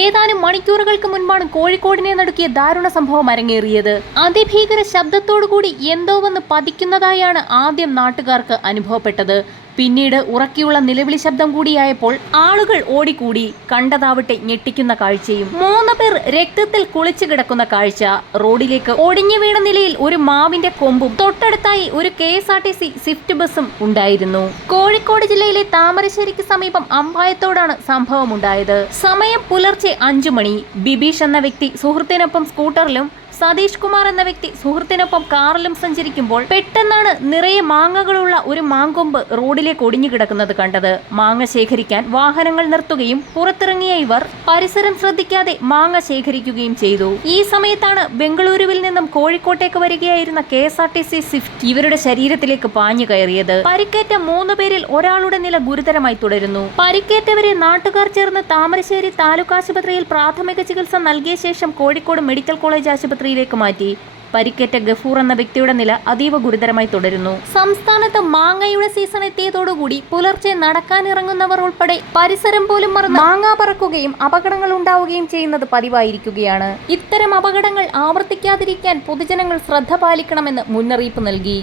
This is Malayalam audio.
ഏതാനും മണിക്കൂറുകൾക്ക് മുൻപാണ് കോഴിക്കോടിനെ നടുക്കിയ ദാരുണ സംഭവം അരങ്ങേറിയത്. അതിഭീകര ശബ്ദത്തോടുകൂടി എന്തോ വന്ന് പതിക്കുന്നതായാണ് ആദ്യം നാട്ടുകാർക്ക് അനുഭവപ്പെട്ടത്. പിന്നീട് ഉറക്കിയുള്ള നിലവിളി ശബ്ദം കൂടിയായപ്പോൾ ആളുകൾ ഓടിക്കൂടി കണ്ടതാവട്ടെ ഞെട്ടിക്കുന്ന കാഴ്ചയും. മൂന്ന് പേർ രക്തത്തിൽ കുളിച്ചു കിടക്കുന്ന കാഴ്ച. റോഡിലേക്ക് ഒടിഞ്ഞു വീണ നിലയിൽ ഒരു മാവിന്റെ കൊമ്പും തൊട്ടടുത്തായി ഒരു K S R T C Swift ബസ്സും ഉണ്ടായിരുന്നു. കോഴിക്കോട് ജില്ലയിലെ താമരശ്ശേരിക്ക് സമീപം അമ്പായത്തോടാണ് സംഭവമുണ്ടായത്. സമയം പുലർച്ചെ അഞ്ചു മണി. ബിബീഷ് എന്ന വ്യക്തി സുഹൃത്തിനൊപ്പം സ്കൂട്ടറിലും സതീഷ് കുമാർ എന്ന വ്യക്തി സുഹൃത്തിനൊപ്പം കാറിലും സഞ്ചരിക്കുമ്പോൾ പെട്ടെന്നാണ് നിറയെ മാങ്ങകളുള്ള ഒരു മാങ്കൊമ്പ് റോഡിലേക്ക് ഒടിഞ്ഞു കിടക്കുന്നത് കണ്ടത്. മാങ്ങ ശേഖരിക്കാൻ വാഹനങ്ങൾ നിർത്തുകയും പുറത്തിറങ്ങിയ ഇവർ പരിസരം ശ്രദ്ധിക്കാതെ മാങ്ങ ശേഖരിക്കുകയും ചെയ്തു. ഈ സമയത്താണ് ബംഗളൂരുവിൽ നിന്നും കോഴിക്കോട്ടേക്ക് വരികയായിരുന്ന K S R T C Swift ഇവരുടെ ശരീരത്തിലേക്ക് പാഞ്ഞു കയറിയത്. പരിക്കേറ്റ മൂന്ന് പേരിൽ ഒരാളുടെ നില ഗുരുതരമായി തുടരുന്നു. പരിക്കേറ്റവരെ നാട്ടുകാർ ചേർന്ന് താമരശ്ശേരി താലൂക്ക് ആശുപത്രിയിൽ പ്രാഥമിക ചികിത്സ നൽകിയ ശേഷം കോഴിക്കോട് മെഡിക്കൽ കോളേജ് ആശുപത്രിയിലേക്ക് മാറ്റി. പരിക്കേറ്റ ഗഫൂർ എന്ന വ്യക്തിയുടെ നില അതീവ ഗുരുതരമായി തുടരുന്നു. സംസ്ഥാനത്ത് മാങ്ങയുടെ സീസൺ എത്തിയതോടുകൂടി പുലർച്ചെ നടക്കാനിറങ്ങുന്നവർ ഉൾപ്പെടെ പരിസരം പോലും മറന്ന് മാങ്ങ പറക്കുകയും അപകടങ്ങൾ ഉണ്ടാവുകയും ചെയ്യുന്നത് പതിവായിരിക്കുകയാണ്. ഇത്തരം അപകടങ്ങൾ ആവർത്തിക്കാതിരിക്കാൻ പൊതുജനങ്ങൾ ശ്രദ്ധ പാലിക്കണമെന്ന് മുന്നറിയിപ്പ് നൽകി.